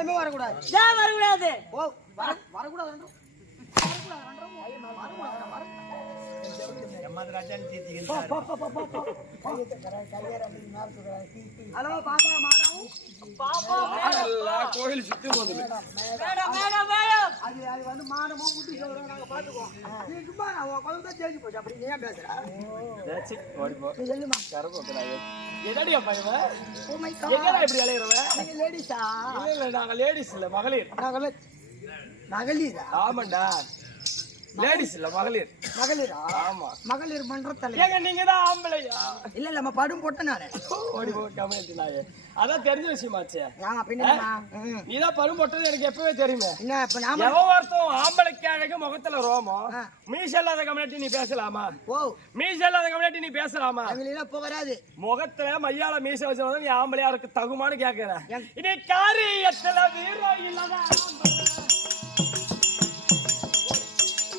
தாளமே வரக்கூடாது ஏன் வரக்கூடாது ஓ வர வரக்கூடாது. வரக்கூடாது. வரக்கூடாது, வரக்கூடாது. கோயில் சுத்தி மேடம் அது அது வந்து மானமும் புத்தி சொல்றோம். நாங்க பாத்துக்குவோம். நீ சும்மா நான் குழந்தை ஜெயிச்சு போச்சு. அப்படி ஏன் பேசுற? நீ சொல்லுமா. என்னடி அப்பா இவன்? ஓ மை என்னடா இப்படி அலையிறவன்? நீங்க லேடிஸா இல்ல இல்ல நாங்க லேடிஸ் இல்ல மகளிர். நாங்களே மகளிரா? ஆமாண்டா. லேடிஸ் இல்ல மகளிர். மகளிரா? ஆமா. மகளிர் மன்ற தலைவர் ஏங்க நீங்க தான் ஆம்பளையா? இல்ல இல்ல நம்ம படும் போட்ட நானே ஓடி போ நாயே. அதான் தெரிஞ்ச விஷயமாச்சே ஆ? பின்னமா ம். நீ தான் பரும் போட்டது எனக்கு எப்பவே தெரியுமே. என்ன இப்ப நாம எவன் ஒருத்தன் ஆம்பளைக்கு அழகு முகத்துல ரோமம் ஆ. மீச இல்லாத கம்யூனிட்டி நீ பேசலாமா? ஓ. மீச இல்லாத கம்யூனிட்டி நீ பேசலாமா? எங்களுக்கு இப்போ வராது. முகத்துல மையால மீச வச்சவன் நீ ஆம்பளையா இருக்கு தகுமான்னு கேக்குறேன். என்- இனி காரியத்துல வீரம் இல்லாத ஆம்பளை.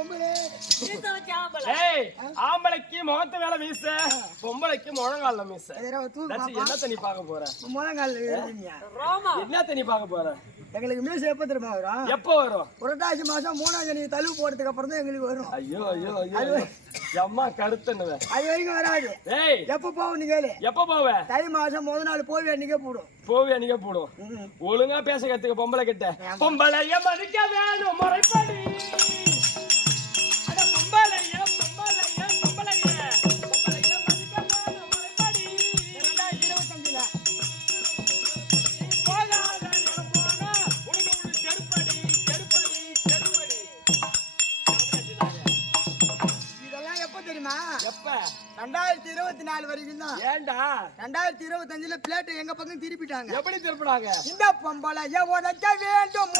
மீச ஏய் ஆம்பளைக்கு முகத்து மேல மீச பொம்பளைக்கு முழங்கால மீச. என்னத்த நீ பார்க்க போற? முழங்கால் ரோமா. என்னத்த நீ பார்க்க போற? எங்களுக்கு மியூஸ் எப்போ தெரியுமா வரும்? எப்போ வரும்? புரட்டாசி மாசம் மூணாம் ஜனி தழுவு போடுறதுக்கு அப்புறம் தான் எங்களுக்கு வரும். ஐயோ ஐயோ ஐயோ அம்மா கருத்துன்னுவ. அது வரைக்கும் வராது. ஏய். எப்போ போகும் நீ கேளு. எப்போ போவ? தை மாசம் முத நாள் போய் அன்னைக்கே போடும். போவி அன்னைக்கே போடும். ஒழுங்கா பேச கத்துக்க பொம்பளை கிட்ட பொம்பளைய மதிக்க வேணும் முறைப்படி. எப்ப ரெண்டாயிரத்தி இருபத்தி நாலு வரைக்கும் தான். ஏன்டா ரெண்டாயிரத்தி இருபத்தஞ்சுல பிளேட் எங்க பக்கம் திருப்பிட்டாங்க. எப்படி திருப்பினாங்க? இந்த பொம்பளை உதைக்க வேண்டும்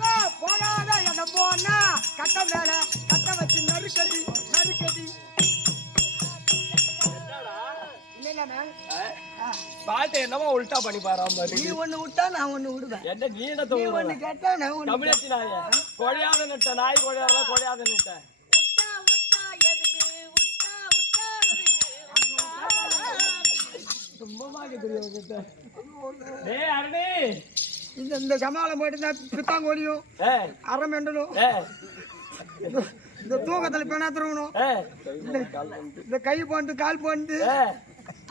ஏய், போகாத என்ன போனா கட்ட மேல கட்ட வச்சு நறுக்கடி பாட்டை என்னமோ உல்டா பண்ணி பாரு மாதிரி. நீ ஒண்ணு விட்டா நான் ஒண்ணு விடுவேன். என்ன நீ என்ன நீ ஒண்ணு கேட்டா நான் ஒண்ணு தமிழச்சி நாய. கொழையாத நிட்ட நாய் கொழையாத கொழையாத நிட்ட உட்டா உட்டா எதுக்கு? உட்டா உட்டா சும்மா தெரியும் கிட்ட டேய் அருணி. இந்த இந்த சமாளம் போயிட்டு பித்தாங்கோலியும் அரை மெண்டலும் இந்த தூக்கத்துல பெணா திருவணும். இந்த கை போட்டு கால் போட்டு ஏய்.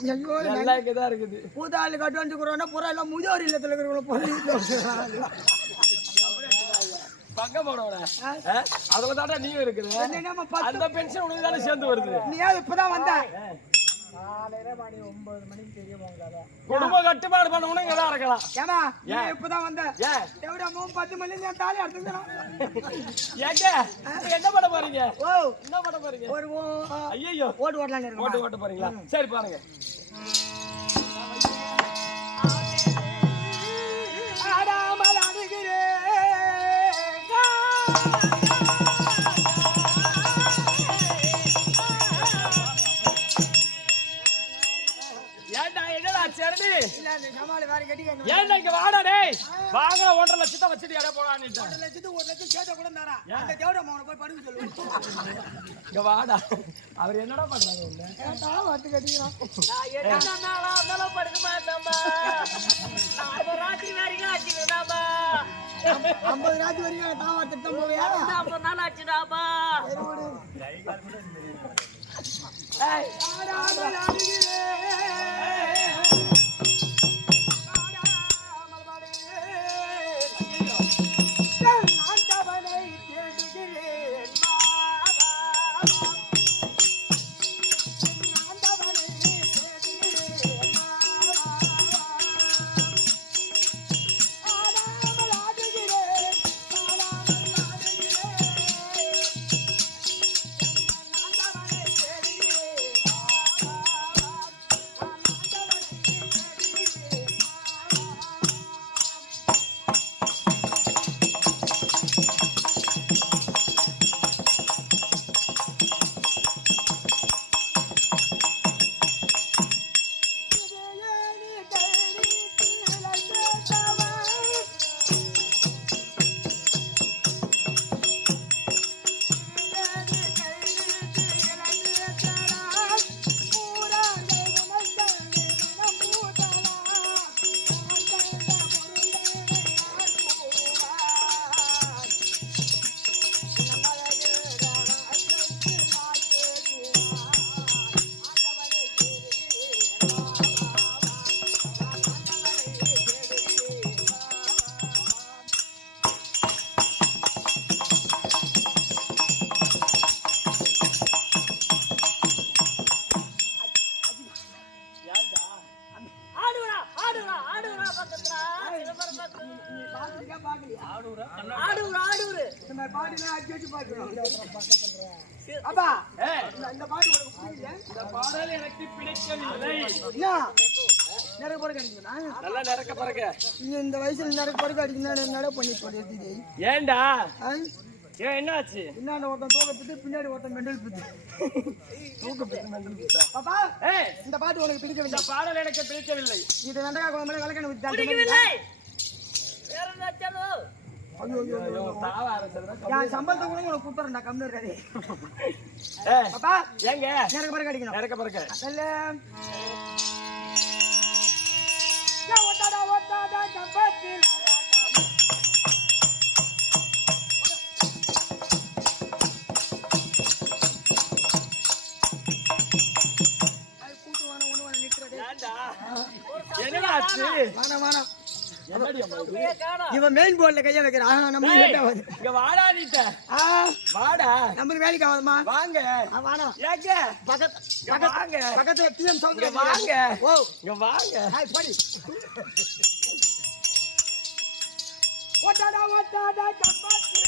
ஐயோ நல்லா இங்கதான் இருக்குது. பூதாள் கட்டு வந்துக்கிறோன்னா பூரா எல்லாம் முதியோர் இல்லத்துல பக்கம் போனவன அதுல தாண்டா நீ இருக்குது. அந்த பென்ஷன் உனக்கு தானே சேர்ந்து வருது. நீ இப்பதான் வந்த. காலையில மணி ஒன்பது மணிக்கு தெரியும் உங்களால குடும்ப கட்டுப்பாடு பண்ணவனும் இங்கதான் இருக்கலாம் ஏமா நீ ஏன்? இப்பதான் வந்த. எவ்வளோ மூணு பத்து மணி நான் தாலி ஏங்க இப்ப என்ன பண்ண போறீங்க? ஓ என்ன பண்ண போறீங்க? ஒரு ஐயோ ஓட்டு இருக்கோம் ஓட்டு ஓட்ட போறீங்களா? சரி பாருங்க. ஆடாமல் ஏன்டா ஏன்டா இங்க வாடா டேய்? ஒன்றரை லட்சத்தை வச்சுட்டு இடம் போடான்னு ஒரு லட்சத்துக்கு ஒரு லட்சம் சேர்த்த கூட தரா. அந்த தேவட மகனை போய் படுக்க சொல்லுவேன் இங்க வாடா. அவர் என்னடா பண்றாரு உன்னை? கேட்டாலும் வந்து கட்டிக்கிறான் நான் படுக்க மாட்டேன்பா நான் ராத்திரி வரைக்கும் ஆச்சுதாப்பா ஐம்பது ராஜ் வரைக்கும் தான் வார்த்தை போவியா நாள். ஏய், ஆடாமல் ஆடுகிறேன். ஏன்டா? ஏன் என்னாச்சு? பின்னாடி ஒருத்தன் தூக்க பித்து பின்னாடி ஒருத்தன் மெண்டல் பித்து. தூக்க பித்து மெண்டல் பித்து? பாப்பா ஏய்! இந்த பாட்டு உனக்கு பிடிக்கவில்லை. இந்த பாடல் எனக்கு பிடிக்கவில்லை. இது வெண்டைக்காய் குழம்புல விளக்கணை ஊத்தி தட்டு பிடிக்கவில்லை. வேற ஏதாச்சும் ஐயோ ஐயோ ஐயோ. ஐயோ. தாவ ஆரம்பிச்சதுனா என் சம்பளத்தை கூட உனக்கு கூப்பிடுறேன்டா கம்மி இருக்காது. பாப்பா ஏங்க? எனக்கு பிறகு அடிக்கணும். நிறக்க பிறகு அல்ல ஒட்டாடா ஒட்டாடா சம்பத்தில் இவன் மெயின் போர்ட்ல கைய வைக்கிறான். நம்ம. இங்க வாடா நீட்ட. வாடா. நம்மளுக்கு வேலைக்கு ஆகாதுமா? வாங்க. ஏங்க? பக்கத்து இங்க வாங்க. பக்கத்துல டிஎம் இங்க சவுண்ட் வாங்க. ஓ. இங்க வாங்க. ஹாய் படி. ஒட்டாடா ஒட்டாடா சப்பாத்தி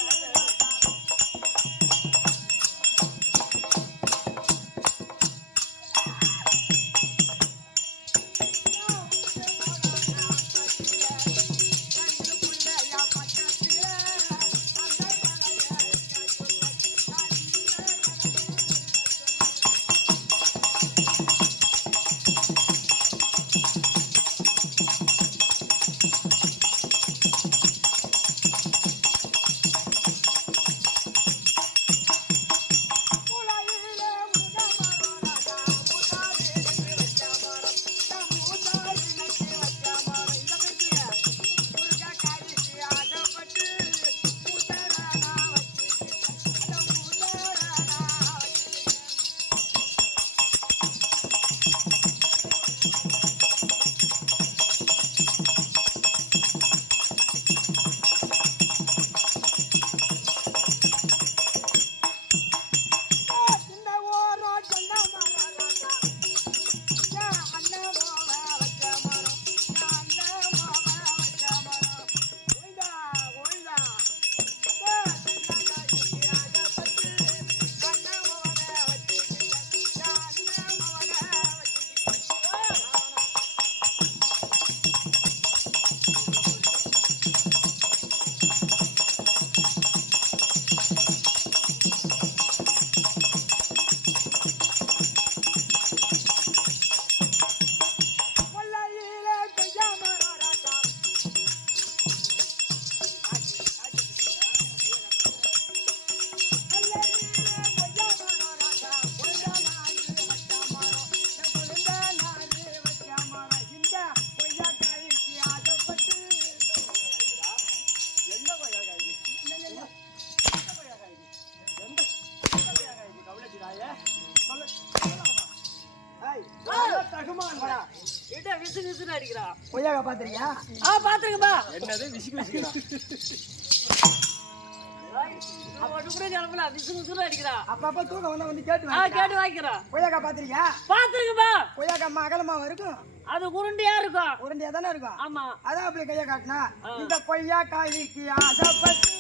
பாத்திருக்கியா ஆ பாத்துருங்கப்பா என்னது? விசிக்கு விசிக்கிறா அப்பப்ப தூக்கம் வந்தா வந்து கேட்டு. கேட்டு வாங்கிக்கிறான் கொய்யாக்கா பாத்திருக்கியா பாத்துருங்கப்பா கொய்யாக்கா அகலமாவும் இருக்கும். அது உருண்டையா இருக்கும். உருண்டையா தானே இருக்கும்? ஆமா. அதான் அப்படி கையை காட்டினா. இந்த கொய்யா காய்க்கு ஆசைப்பட்டு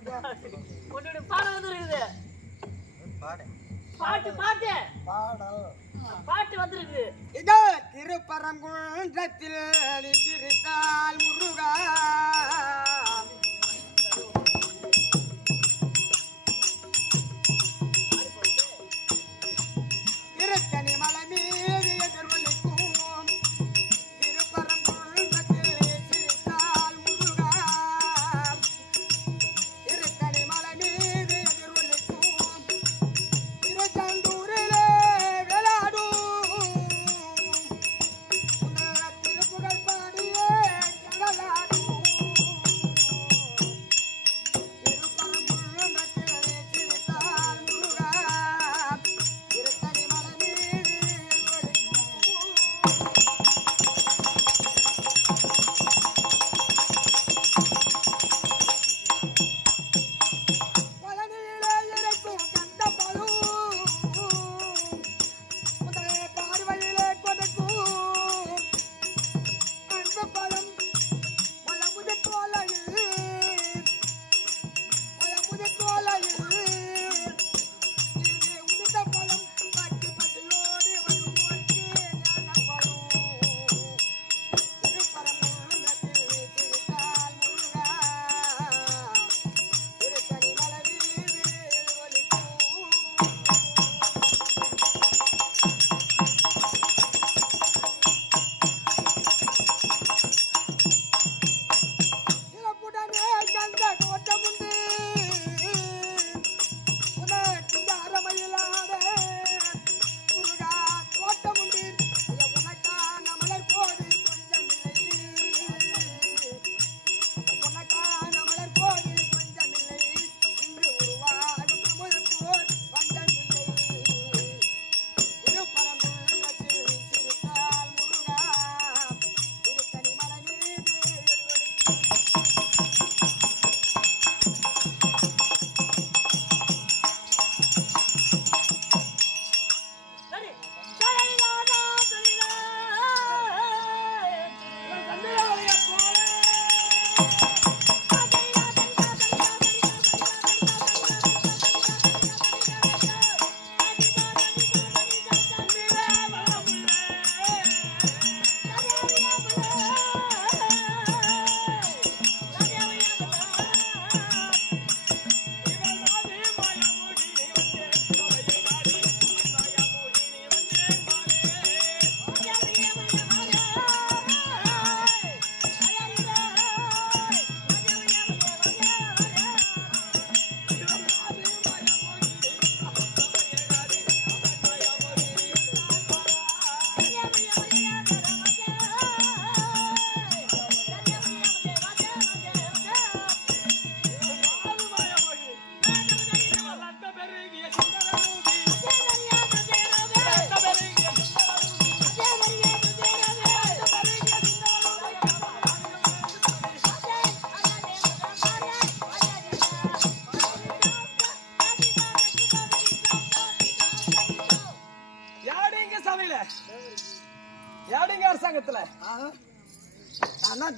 உன்னுடைய பாடம் வந்து இருக்குது. பாடு. பாட்டு பாட்டு. பாடம் பாட்டு வந்திருக்குது இதோ திருப்பரங்குன்றத்தில் நீ சிரித்தால் முருகா.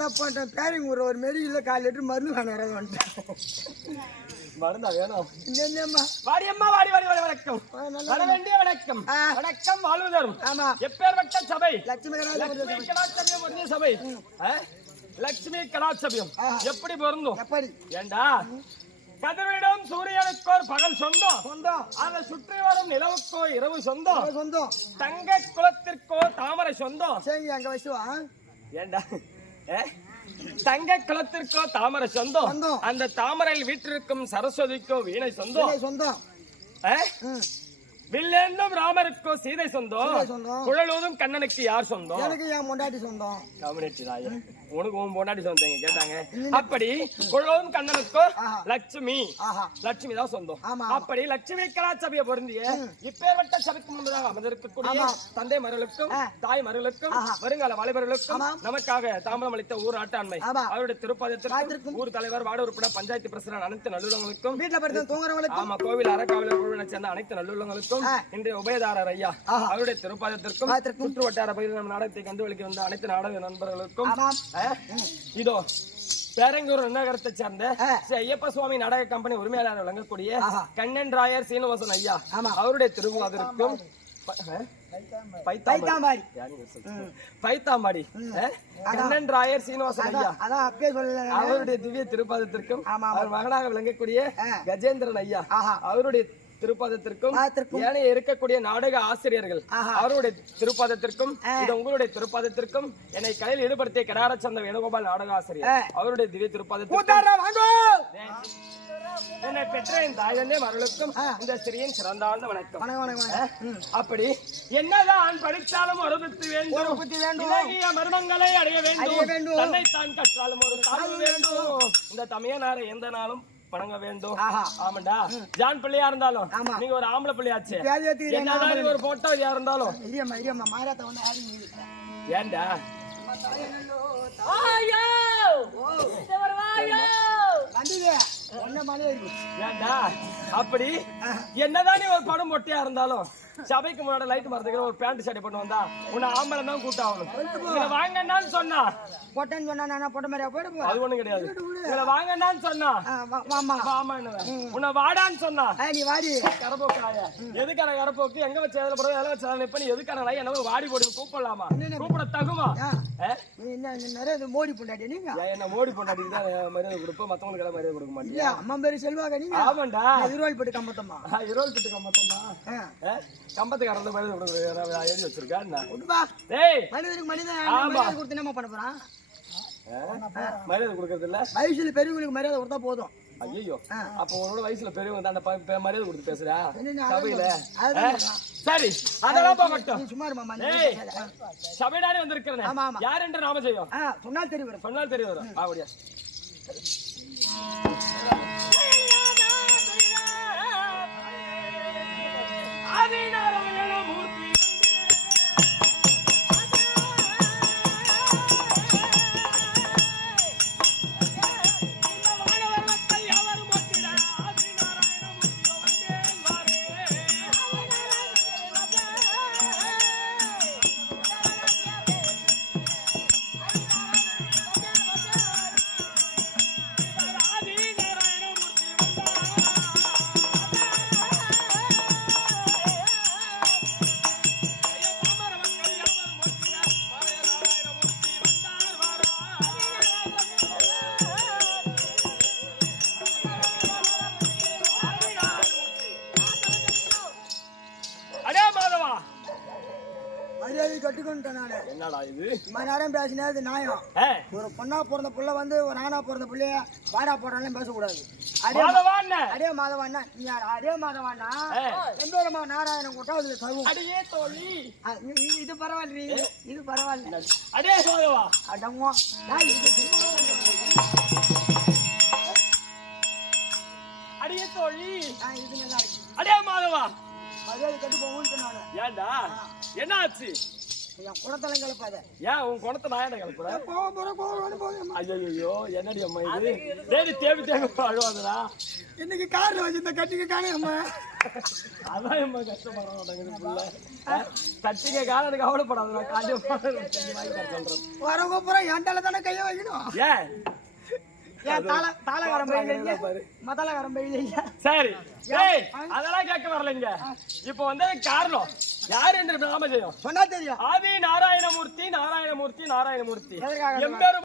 தப்பு பண்ணிட்டேன் பேரிங் ஒரு ஒரு மெடிக்கல்ல கால் லிட்டர் மருந்து வேணும் வர வந்துட்டேன் மருந்தா வேணும். இல்லைம்மா வாடி அம்மா வாடி வாடி வாடி வணக்கம். வர வேண்டிய வணக்கம். வணக்கம் வாழ்வதரும் ஆமா. எப்பேற்பட்ட சபை? லட்சுமி கலாச்சபியம் ஒரே சபை? லட்சுமி கலாச்சபியம். எப்படி பொருந்தும்? எப்படி? ஏண்டா? கதிரிடம் சூரியனுக்கோர் பகல் சொந்தம். சொந்தம். அதை சுற்றி வரும் நிலவுக்கோ இரவு சொந்தம். சொந்தம். தங்க குலத்திற்கோ தாமரை சொந்தம். சரிங்க அங்க வச்சுவா. ஏண்டா? தங்க குலத்திற்கோ தாமரை சொந்தம். அந்த தாமரையில் வீற்றிருக்கும் சரஸ்வதிக்கோ வீணை சொந்தம். சொந்தம். வில்லேந்தும் ராமருக்கோ சீதை சொந்தம். குழலூதும் கண்ணனுக்கு யார் சொந்தம்? எனக்கு என் முண்டாட்டி சொந்தம். கம்யூனிட்டி உனக்கு உன் பொண்டாட்டி சொந்தம் கேட்டாங்க அப்படி குழலூதும் கண்ணனுக்கோ ஆஹா. லட்சுமி லட்சுமி தான் சொந்தம். அப்படி லட்சுமி கலாச்சபையை பொருந்திய இப்பேற்பட்ட சபைக்கு முன்பதாக அமர்ந்திருக்கக்கூடிய. தந்தை மர்களுக்கும் ஆ. தாய் மர்களுக்கும் ஆஹா. வருங்கால வாலிபர்களுக்கும். நமக்காக தாம்பரம் அளித்த ஊர் ஆட்டாண்மை ஆமா. அவருடைய திருப்பதத்திற்கும். ஊர் தலைவர் வார்டு உறுப்பினர் பஞ்சாயத்து பிரசிடன்ட் அனைத்து நல்லுள்ளவங்களுக்கும் ஆமா கோவில் அறக்காவலர் குழுவினை சேர்ந்த அனைத்து நல்லுள்ளவங்களுக்கும். இன்றைய உபயதாரர் ஐயா. அவருடைய திருப்பாதத்திற்கும். சுற்று வட்டார பகுதியில் நம்ம நாடகத்தை கண்டுபிடிக்க வந்த அனைத்து நாடக நண்பர்களுக்கும் இதோ பேரங்கூர் நகரத்தை சேர்ந்த ஐயப்ப சுவாமி நாடக கம்பெனி உரிமையாளர் வழங்கக்கூடிய. கண்ணன் ராயர் சீனிவாசன் ஐயா. அவருடைய ஆ? பைத்தாம்பாடி. கண்ணன் ராயர் சீனிவாசன் ஐயா. அவருடைய திவ்ய திருப்பாதத்திற்கும். அவர் மகனாக விளங்கக்கூடிய. கஜேந்திரன் ஐயா. அவருடைய திருப்பாதத்திற்கும். ஏனைய இருக்கக்கூடிய நாடக ஆசிரியர்கள். அவருடைய திருப்பாதத்திற்கும். இது உங்களுடைய திருப்பாதத்திற்கும் என்னை கலையில் ஈடுபடுத்திய கடார சந்த வேணுகோபால் நாடக ஆசிரியர். அவருடைய திவ்ய திருப்பாதத்திற்கும் என்னை பெற்ற என் தாய் தந்தை மகளுக்கும் ஆ. இந்த சிறியின் சிறந்தாழ்ந்த வணக்கம். அப்படி என்னதான் படித்தாலும் ஒரு புத்தி வேண்டும். இலகிய மர்மங்களை அடைய வேண்டும் வேண்டும். தன்னைத்தான் கற்றாலும் ஒரு தாழ்வு வேண்டும் இந்த தமிழனாரை எந்த நாளும் வணங்க வேண்டும் ஆஹா. ஆமாண்டா. ஜான் பிள்ளையா இருந்தாலும் ஆமா. நீங்க ஒரு ஆம்பளை பிள்ளையாச்சு. என்னதான் நீங்க ஒரு போட்டோரியா இருந்தாலும்? இல்லையம்மா இல்லையம்மா மாரியாத்தா வந்து ஆடி இருக்கு ஏன்டா அப்படி? என்னதான் நீ ஒரு படம் மொட்டையா இருந்தாலும்? சபைக்கு முன்னாடி லைட் மரத்துக்கு ஒரு பேண்ட் ஷர்ட் பண்ணு வந்தா உன்னை ஆம்பளை தான் கூட்டாகணும் இதுல வாங்கன்னு சொன்னா. பொட்டன்னு சொன்னா நான் பொட்ட மாதிரியா போயிட போ அது ஒண்ணும் கிடையாது. இதுல வாங்கன்னு சொன்னா. ஆமா உன்னை வாடான்னு சொன்னா. நீ வாடி. கரப்போக்காய எதுக்கான கரப்போக்கு எங்க வச்சு எதுல போறது எதுல வச்சு நிப்ப நீ எதுக்கான நாய் என்ன வாடி போடு கூப்பிடலாமா? கூப்பிட தகுமா? நிறைய மோடி பொண்டாட்டி நீங்க? என்ன மோடி பொண்டாட்டிக்கு தான் மரியாதை கொடுப்போம். மத்தவங்களுக்கு எல்லாம் மரியாதை கொடுக்க இல்ல அம்மா பேரு செல்வாங்க நீங்க? ஆமாண்டா. இருவாள் போட்டு கம்பத்தம்மா. இருபது கிட்ட கம்பத்தம்மா? ஆ, கம்பத்துக்காரன் தான் மரியாதை கொடுக்குற எழுதி வச்சிருக்கா? என்ன? விடுப்பா டேய்! மனிதனுக்கு மனிதன் கொடுத்து என்ன பண்ண போறான்? மரியாதை கொடுக்கறது இல்ல வயசுல பெரியவங்களுக்கு மரியாதை கொடுத்தா போதும். ஐயோ அப்ப உன்னோட வயசுல பெரியவங்க அந்த மரியாதை கொடுத்து பேசுறா? சபையில. சரி. அதெல்லாம் போகட்டும் நீ சும்மா. பேசாத. சபையிடாடி வந்திருக்கிறேன். ஆமா, ஆமா. யார் என்று நாம செய்யும் ஆ, சொன்னால் தெரிய வரும். சொன்னால் தெரிய வரும். அப்படியா ஆதிநாராயண நேரம் பேசினது நியாயம். ஒரு பொண்ணா பிறந்த புள்ள வந்து ஒரு ஆணா பிறந்த புள்ளைய வாடா போடான்னு பேசக்கூடாது. அதே அதே மாதவாண்ணா நீ அதே மாதவாண்ணா ஏ, எம்பேரமா நாராயணன் கூட்டம் அதுல தருவோம். அடியே தோழி. இது- பரவாயில்ல இது பரவாயில்ல. அடே மாதவா அடங்கோ. நான் இது சும்மா அடியே தோழி. இது நல்லா இருக்கு. அடே மாதவா. மரியாதை கட்டு போகும்னு நானு ஏன்டா என்ன ஆச்சு என் குடத்தலம் கிளப்பாத ஏன் உன் குணத்தை நான் என்ன கிளப்புறேன் போக போற ஐயோ என்னடி அம்மா இது தேடி தேவி தேவி அழுவாதடா இன்னைக்கு கார்ல வச்சிருந்த கட்டிக்க காணியம்மா அதான் அம்மா கஷ்டப்பட மாட்டேங்குது புள்ள தட்டிங்க காலம் கவலைப்படாதடா காலையில வாங்கி தர சொல்றேன் வரவங்க பூரா என் தானே கையை வைக்கணும் ஏன் சரி. ஏய் அதெல்லாம் கேட்க வரலைங்க இப்போ வந்து காரணம். யார் என்று நாம செய்யும் சொன்னா தெரியும் ஆதி நாராயணமூர்த்தி நாராயணமூர்த்தி நாராயணமூர்த்தி. எம்பெரும்